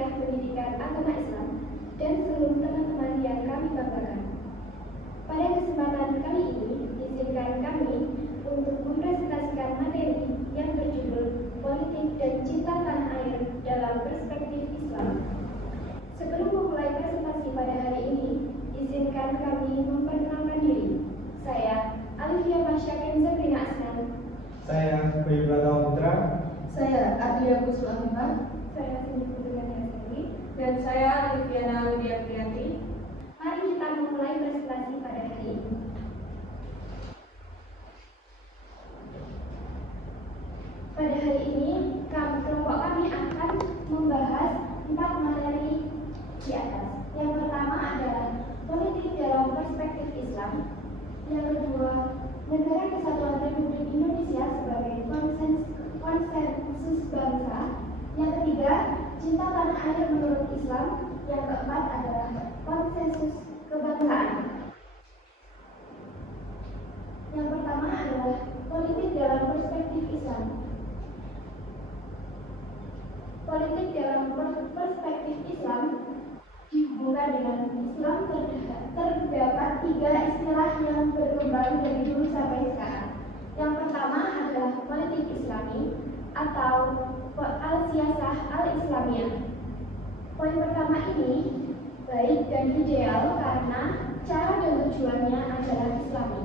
Kuliah Pendidikan Agama Islam dan seluruh teman-teman yang kami banggakan. Pada kesempatan kali ini, izinkan kami untuk mempresentasikan materi yang berjudul Politik dan Cinta Tanah Air dalam Perspektif Islam. Sebelum memulai presentasi pada hari ini, izinkan kami memperkenalkan diri. Saya, Alifia Masyakin Sabrina Asnan. Saya, Bayu Pratama Putra. Saya, Adia Kusuma. Saya, Cindy Putra. Dan saya, Liviana Widya Priyanti. Mari kita memulai presentasi pada hari ini. Pada hari ini, kelompok kami akan membahas 4 materi di atas. Yang pertama adalah politik dalam perspektif Islam. Yang kedua, negara kesatuan Republik Indonesia sebagai konsensus bangsa. Yang ketiga, cinta tanah air menurut Islam. Yang keempat adalah konsensus kebangsaan. Yang pertama adalah politik dalam perspektif Islam. Politik dalam perspektif Islam dihubungkan dengan Islam terdapat 3 istilah yang berkembang dari dulu sampai sekarang. Yang pertama adalah politik Islami atau al-siyasah al-islamiyah. Poin pertama ini baik dan ideal karena cara dan tujuannya adalah Islami.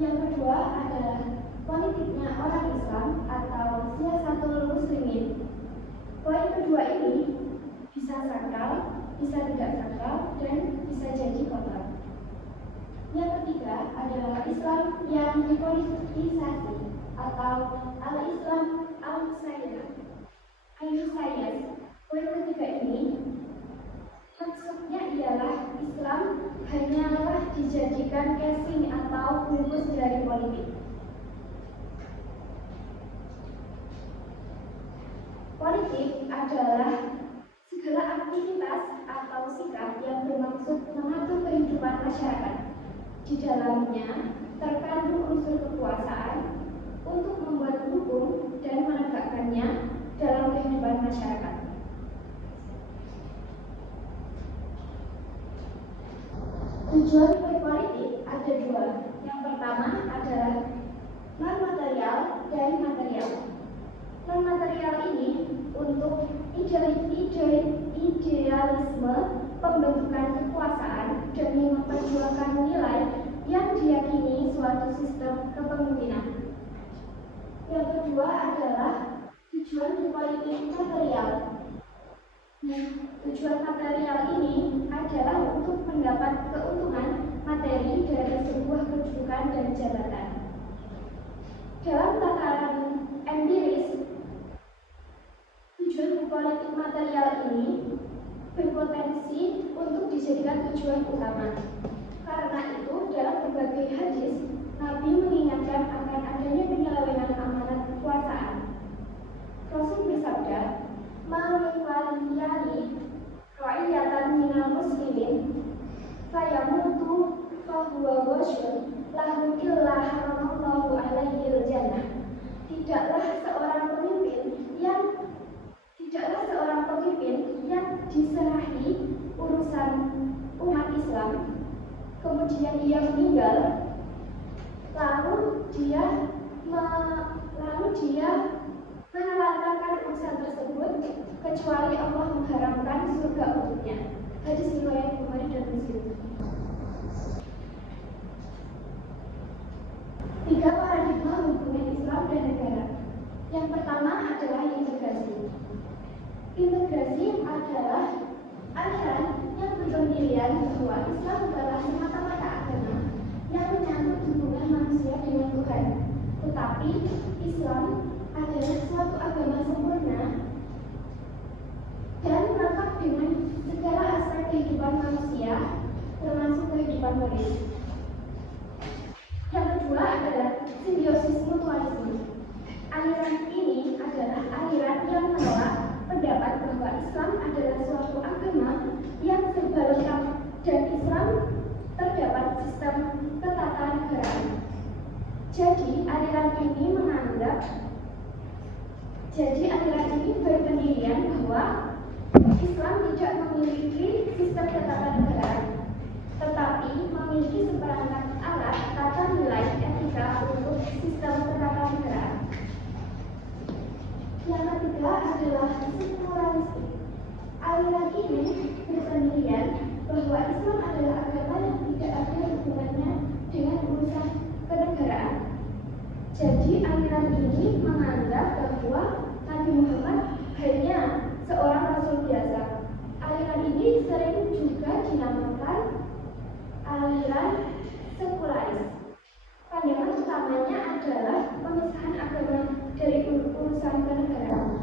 Yang kedua adalah politiknya orang Islam atau siyasatul muslimin. Poin kedua ini bisa sakral, bisa tidak sakral, dan bisa jadi kotor. Yang ketiga adalah Islam yang dipolitisasi atau al-Islam al-Sayyas. Poin ketiga ini maksudnya ialah Islam hanyalah dijadikan casing atau bungkus dari politik. Politik adalah segala aktivitas atau sikap yang bermaksud mengatur kehidupan masyarakat. Di dalamnya terkandung unsur kekuasaan untuk membuat hukum dan menegakkannya dalam kehidupan masyarakat. Tujuan berpolitik ada 2. Yang pertama adalah non-material dan material. Non-material ini untuk idealisme pembentukan kekuasaan demi memperjuangkan nilai yang diyakini suatu sistem kepemimpinan. Yang kedua adalah tujuan berpolitik material. Tujuan material ini adalah untuk mendapat keuntungan materi dari sebuah kedudukan dan jabatan. Dalam tataran empiris, tujuan berpolitik material ini berpotensi untuk dijadikan tujuan utama. Karena itu, dalam berbagai hadis, Nabi mengingatkan akan adanya penyelewengan amanat kekuasaan. Rasul bersabda, "Ma'waliyani ra'iyatan minal muslimin fayamutu fahuwa ghasyun lahu illa haramallahu alaihil jannah." Tidaklah seorang pemimpin yang diserahi urusan umat Islam, kemudian dia meninggal, lalu dia menelantarkan urusan tersebut kecuali Allah mengharamkan surga untuknya. Hadis riwayat Bukhari dan Muslim. 3 paradigma hubungan Islam dan negara. Yang pertama adalah integrasi. Integrasi adalah aliran yang berpendirian bahwa Islam adalah semata-mata agama yang menyangkut hubungan manusia dengan Tuhan. Tetapi Islam adalah suatu agama sempurna dan lengkap dengan segala aspek kehidupan manusia, termasuk kehidupan politik. Yang kedua adalah simbiosis mutualisme. Aliran ini adalah aliran yang menolak pendapat bahwa Islam adalah suatu agama yang serba lengkap dan Islam terdapat sistem ketatanegaraan. Jadi aliran ini berpendirian bahwa adalah sekularisme. Aliran ini berpendirian bahwa Islam adalah agama yang tidak ada hubungannya dengan urusan kenegaraan. Jadi aliran ini menganggap bahwa Nabi Muhammad hanya seorang rasul biasa. Aliran ini sering juga dinamakan aliran sekularis. Pandangan utamanya adalah pemisahan agama dari urusan kenegaraan.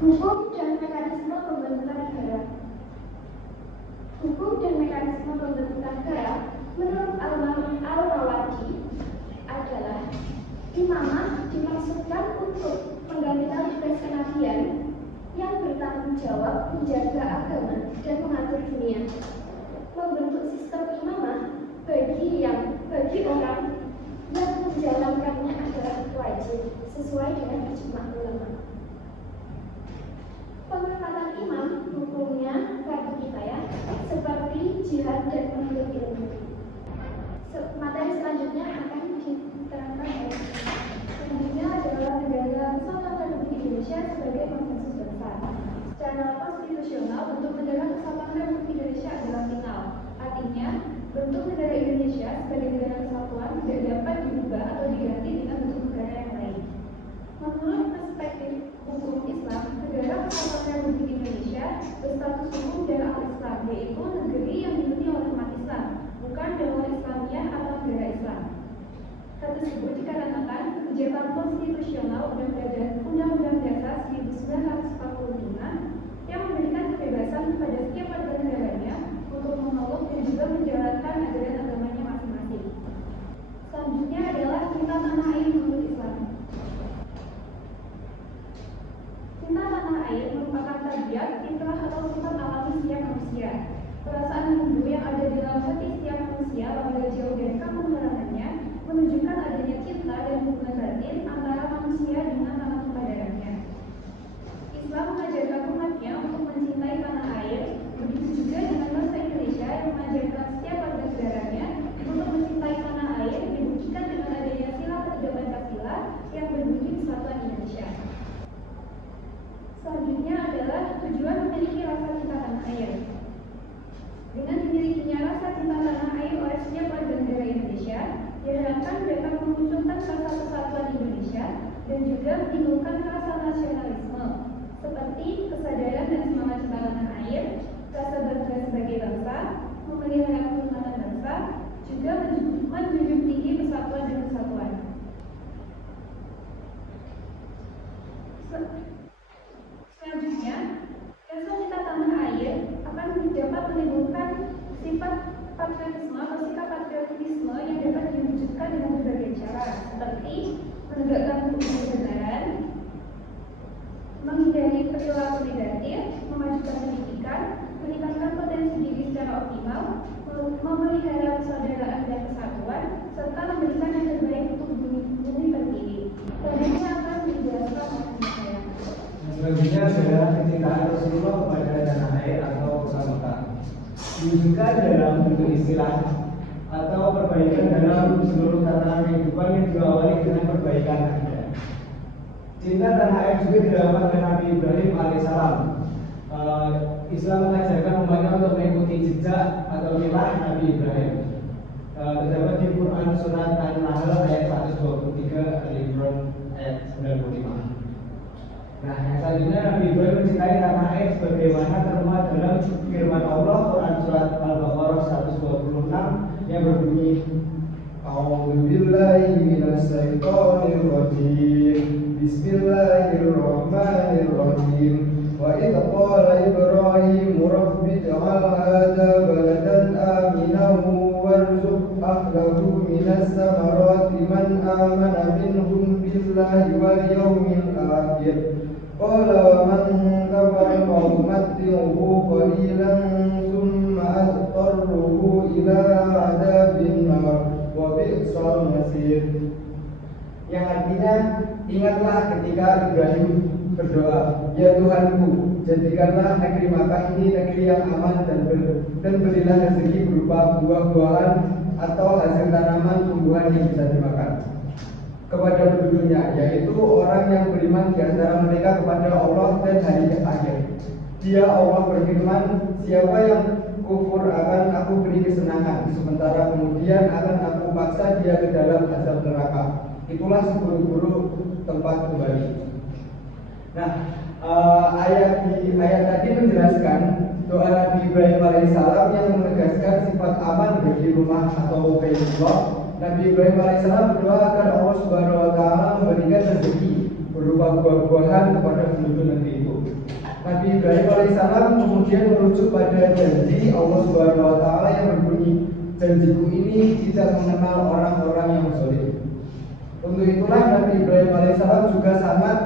Hukum dan mekanisme pembentukan negara. Hukum dan mekanisme pembentukan negara menurut Al-Mawardi adalah imamah dimaksudkan untuk menggantikan tugas kenabian yang bertanggung jawab menjaga agama dan mengatur dunia. Membentuk sistem imamah bagi orang yang menjalankannya adalah wajib sesuai dengan ijma' ulama. Pengangkatan imam hukumnya fardu kifayah seperti jihad dan menuntut ilmu. Materi selanjutnya akan diterangkan oleh selanjutnya adalah negara Kesatuan Republik Indonesia sebagai konsensus besar. Secara konstitusional, bentuk negara Kesatuan Republik Indonesia adalah final. Artinya, bentuk negara Indonesia sebagai negara kesatuan tidak dapat diubah atau diganti dengan bentuk negara yang lain. Menurut perspektif hukum Islam, negara Kesatuan Republik Indonesia berstatus hukum daerah Islam, yaitu negeri yang dihuni oleh umat Islam, bukan daerah Islamiyah atau negara Islam. Hal tersebut dikarenakan kebijakan konstitusional Undang-Undang Dasar 1945 yang memberikan kebebasan kepada setiap warga negaranya untuk memeluk dan juga menjalankan ajaran agamanya masing-masing. Selanjutnya adalah cinta tanah air menurut Islam. Cinta tanah air merupakan tabiat, fitrah atau sifat alami setiap manusia. Perasaan rindu yang ada di dalam hati setiap manusia apabila jauh dari kampung halamannya menunjukkan adanya cinta dan hubungan batin antara manusia dengan tanah kepadarannya. Islam mengajarkan umatnya untuk mencintai tanah air, begitu juga dengan bangsa Indonesia yang mengajarkan setiap warga negaranya untuk mencintai tanah air dibuktikan dengan adanya sila ketiga Pancasila yang berbunyi Kesatuan Indonesia. Selanjutnya adalah tujuan memiliki rasa cinta tanah air. Dengan dimilikinya rasa cinta tanah air oleh setiap warga negara Indonesia, diharapkan dapat memunculkan rasa persatuan Indonesia dan juga menimbulkan rasa nasionalisme, seperti kesadaran dan semangat cinta tanah air, rasa bangga sebagai bangsa, memelihara kerukunan bangsa, juga menjunjung tinggi persatuan dan kesatuan. Selanjutnya, rasa cinta tanah air akan dapat menimbulkan sifat patriotisme atau sikap patriotisme yang dapat diwujudkan dengan berbagai cara, seperti menegakkan kebenaran, menghindari perilaku negatif, memajukan pendidikan, meningkatkan potensi diri secara optimal, memelihara persaudaraan dan kesatuan, serta memberikan yang terbaik untuk bumi pertiwi. Selanjutnya akan dijelaskan oleh saya. Selanjutnya adalah kecintaan Rasulullah kepada tanah air atau kota Mekah. Diwujudkan dalam bentuk istilah atau perbaikan dalam seluruh tatanan kehidupan yang diawali dengan perbaikan akidah. Cinta tanah air juga dilakukan oleh Nabi Ibrahim alaihissalam. Islam mengajarkan umatnya untuk mengikuti jejak atau milah Nabi Ibrahim. Terdapat di Quran surat An-Nahl ayat 123, Al-Imran ayat 95. Nah, yang selanjutnya Nabi Ibrahim mencintai tanah air sebagaimana termuat dalam firman Allah Quran surat Al-Baqarah 126 yang berbunyi A'udzubillahi minasyaitonir rajim. Bismillahirrahmanirrahim. Wa idh qala Ibrahim rabbi ij'al hadha baladan aminan warzuq ahlahu minas samarati man amana minhum billahi wal yawmil akhir. Qala wa man kafara fa umatti'uhu qalilan thumma adtarruhu ila adabin nar wa bi'sal masir. Yang artinya, ingatlah ketika Ibrahim berdoa, ya Tuhanku, jadikanlah negeri Makkah ini negeri yang aman dan berilah rezeki berupa buah-buahan atau hasil tanaman tumbuhan yang bisa dimakan. kepada penduduknya, yaitu orang yang beriman di antara mereka kepada Allah dan hari akhir. Dia Allah berfirman, siapa yang kufur akan aku beri kesenangan, sementara kemudian akan aku paksa dia ke dalam azab neraka. Itulah seburuk-buruk tempat kembali. Nah, ayat tadi menjelaskan doa Nabi Ibrahim alaihissalam yang menegaskan sifat aman bagi rumah atau Baitullah. Nabi Ibrahim alaihissalam berdoa agar Allah Subhanahu wa taala memberikan rezeki berupa buah-buahan kepada penduduk negeri itu. Nabi Ibrahim alaihissalam kemudian merujuk pada janji Allah Subhanahu wa taala yang berbunyi, janjiku ini tidak mengenal orang-orang yang zalim. Untuk itulah Nabi Ibrahim alaihissalam juga sangat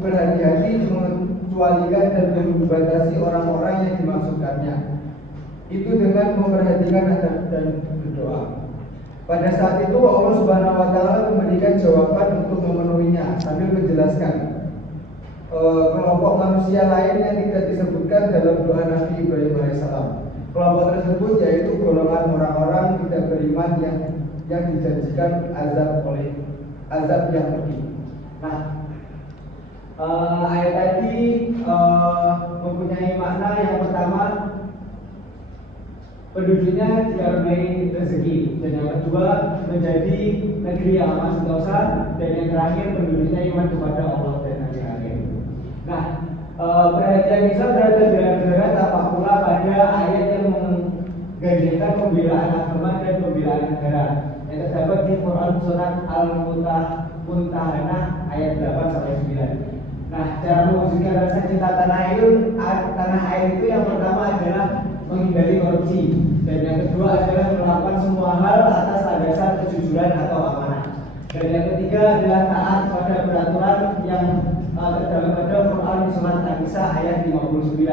berhati-hati mengecualikan dan membatasi orang-orang yang dimaksudkannya. Itu dengan memperhatikan adab dan berdoa. Pada saat itu Allah Subhanahu wa taala memberikan jawaban untuk memenuhinya sambil menjelaskan kelompok manusia lain yang tidak disebutkan dalam doa Nabi Ibrahim alaihissalam. Kelompok tersebut yaitu golongan orang-orang tidak beriman yang dijanjikan azab yang pedih. Nah, ayat tadi mempunyai makna yang pertama, penduduknya dikaruniai rezeki, dan yang kedua menjadi negeri yang aman sentosa, dan yang terakhir penduduknya iman kepada Allah dan hari akhir. Nah, perhatian Islam terhadap negara tampak pula pada ayat yang mengganjilkan pembelaan agama dan pembelaan negara yang terdapat di Quran surat Al-Mumtahanah ayat 8-9. Nah, cara mewujudkan rasa cinta tanah air itu yang pertama adalah menghindari korupsi, dan yang kedua adalah melakukan semua hal atas dasar kejujuran atau amanah, dan yang ketiga adalah taat pada peraturan yang terdapat pada Quran surat An-Nisa ayat 59,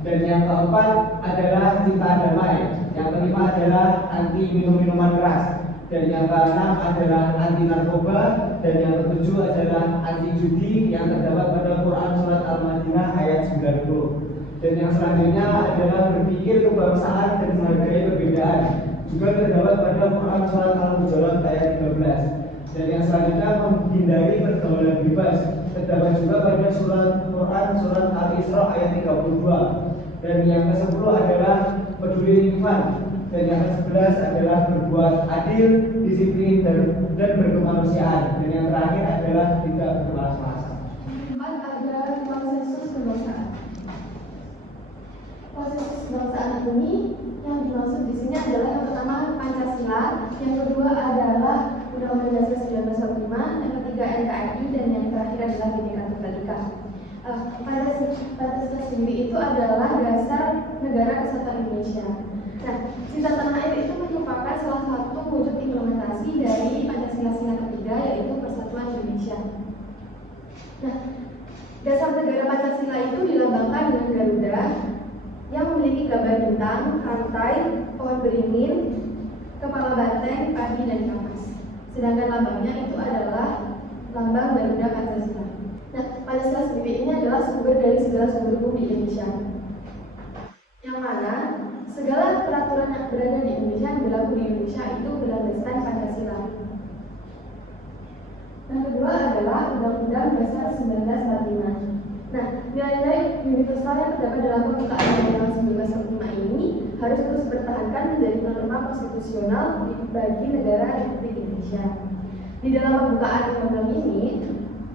dan yang keempat adalah cinta damai, yang kelima adalah anti minuman keras, dan yang keenam adalah anti narkoba, dan yang ketujuh adalah anti judi yang terdapat pada Quran surat Al-Madinah ayat 90. Dan yang selanjutnya adalah berpikir kebangsaan dan menghargai perbedaan, juga terdapat pada Quran surat Al-Hujurat ayat 13. Dan yang selanjutnya menghindari pergaulan bebas, terdapat juga pada Quran surat Al-Isra ayat 32. Dan yang ke-10 adalah peduli lingkungan, dan yang ke-11 adalah berbuat adil, disiplin dan berkemanusiaan, dan yang terakhir adalah tidak bermalas-malasan. Keempat adalah konsensus kebangsaan. Konsensus kebangsaan ini yang dimaksud di sini adalah yang pertama Pancasila, yang kedua adalah Undang-Undang Dasar 1945, yang ketiga NKRI, dan yang terakhir adalah Bhinneka Tunggal Ika. Pancasila sendiri itu adalah dasar negara kesatuan Indonesia. Nah, cinta tanah air itu merupakan salah satu wujud implementasi dari Pancasila sila ketiga, yaitu Persatuan Indonesia. Nah, dasar negara Pancasila itu dilambangkan dengan Garuda yang memiliki gambar bintang, rantai, pohon beringin, kepala banteng, padi, dan kapas. Sedangkan lambangnya itu adalah lambang Garuda Pancasila. Nah, Pancasila sendiri ini adalah sumber dari segala sumber hukum di Indonesia, yang mana segala peraturan yang berada di Indonesia yang berlaku di Indonesia itu berlandaskan Pancasila. Yang kedua adalah Undang-Undang Dasar 1945. Nah, nilai-nilai universal yang terdapat dalam pembukaan Undang-Undang 1945 ini harus terus dipertahankan menjadi norma konstitusional bagi negara Republik Indonesia. Di dalam pembukaan undang-undang ini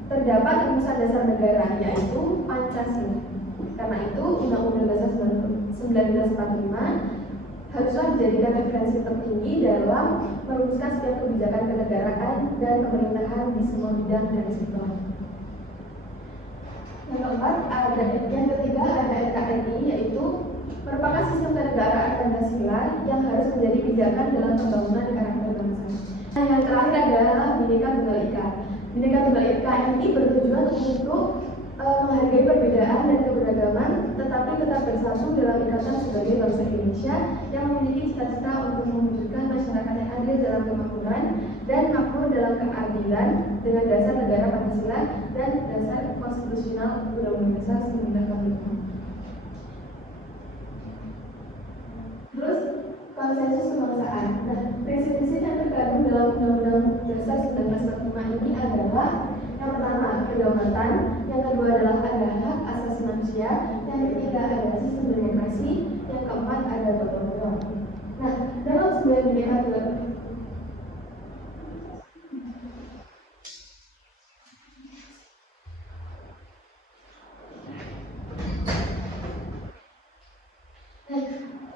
terdapat rumusan dasar negara, yaitu Pancasila. Karena itu, Undang-Undang Dasar 1945 haruslah dijadikan referensi tertinggi dalam merumuskan setiap kebijakan kenegaraan dan pemerintahan di semua bidang dan sektor. Yang keempat, yang ketiga ada NKRI, yaitu merupakan sistem kenegaraan Pancasila yang harus menjadi pijakan dalam pembangunan karakter bangsa. Nah, yang terakhir adalah Bhinneka Tunggal Ika. Bhinneka Tunggal Ika ini bertujuan untuk menghargai perbedaan dan keberagaman, tetapi tetap bersatu dalam ikatan sebagai bangsa Indonesia yang memiliki cita-cita untuk mewujudkan masyarakat yang adil dalam kemakmuran dan makmur dalam keadilan dengan dasar negara Pancasila dan dasar konstitusional Undang-Undang Dasar 1945. Terus konsensus kebangsaan. Nah, prinsip-prinsip yang terkandung dalam Undang-Undang Dasar 1945 kedaulatan, yang kedua adalah ada hak asasi manusia, yang ketiga ada sistem demokrasi, yang keempat ada gotong royong. Nah, dalam 9 Bhinneka Tunggal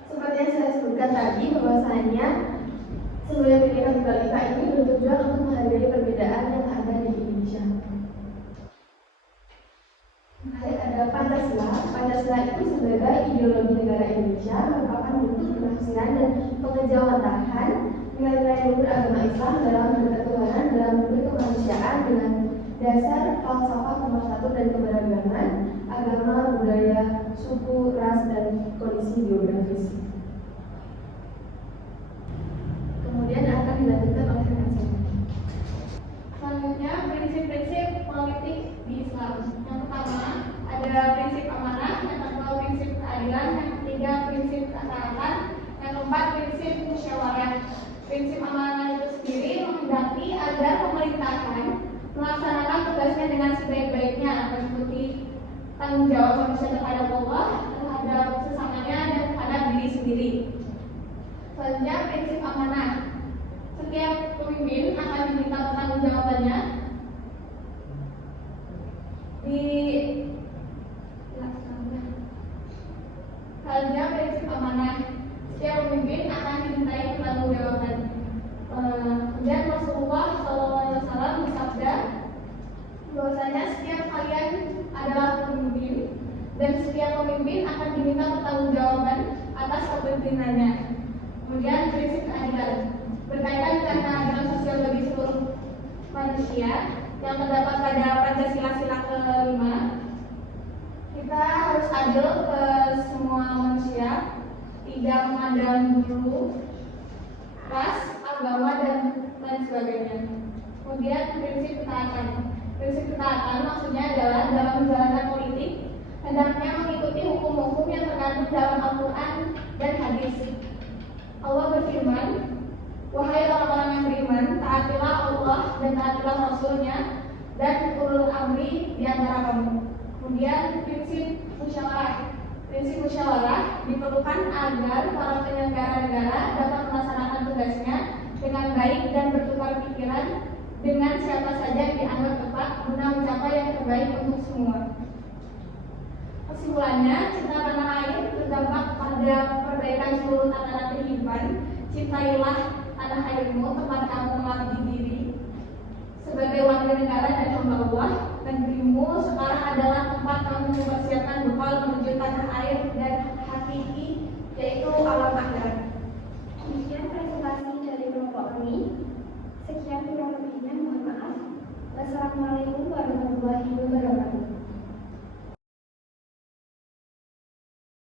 seperti yang saya sebutkan tadi, bahwasanya 9 Bhinneka Tunggal Ika ini bertujuan untuk menghargai perbedaan yang ada di Indonesia. Ada Pancasila. Pancasila itu sebagai ideologi negara Indonesia merupakan bentuk penafsiran dan pengejawatahan nilai-nilai luhur agama Islam dalam berketuhanan dalam berkemanusiaan dengan dasar falsafah pemersatu dan keberagaman agama, budaya, suku, ras, dan kondisi geografis. Kemudian akan dilanjutkan oleh rekan saya. Selanjutnya, prinsip-prinsip politik di Islam. Yang pertama, ada prinsip amanah, yang kedua prinsip keadilan, yang ketiga prinsip ketaatan, yang keempat prinsip musyawarah. Prinsip amanah itu sendiri menghendaki agar pemerintahan melaksanakan tugasnya dengan sebaik-baiknya, meliputi tanggung jawab manusia terhadap Allah, terhadap sesamanya, dan terhadap diri sendiri. Selanjutnya, prinsip amanah. Setiap pemimpin akan diminta pertanggungjawabannya di Selanjutnya, prinsip amanah. Setiap pemimpin akan dimintai pertanggungjawaban. Kemudian Rasulullah SAW bersabda bahwasanya setiap kalian adalah pemimpin dan setiap pemimpin akan diminta pertanggungjawaban atas kepemimpinannya. Kemudian prinsip keadilan berkaitan dengan keadilan sosial bagi seluruh manusia yang terdapat pada Pancasila sila kelima. Kita harus adil ke semua manusia, tidak memandang bulu, ras, agama, dan lain sebagainya. Kemudian prinsip ketaatan. Prinsip ketaatan maksudnya adalah dalam menjalankan politik hendaknya mengikuti hukum-hukum yang terkandung dalam Al-Quran dan hadis. Allah berfirman, wahai orang-orang yang beriman, taatilah Allah dan taatilah Rasul-Nya dan ulul amri di antara kamu. Kemudian prinsip musyawarah. Prinsip musyawarah diperlukan agar para penyelenggara negara dapat melaksanakan tugasnya dengan baik dan bertukar pikiran dengan siapa saja yang dianggap tepat guna mencapai yang terbaik untuk semua. Kesimpulannya, cinta tanah air berdampak pada perbaikan seluruh tatanan kehidupan. Cintailah tanah airmu, tempat kamu mengabdi diri sebagai warga negara dan hamba Allah. Negerimu sekarang adalah tempat kamu mempersiapkan bekal menuju tanah air dan hakiki, yaitu alam akhirat. Demikian presentasi dari kelompok kami. Sekian kurang lebihnya, mohon maaf. Wassalamualaikum warahmatullahi wabarakatuh.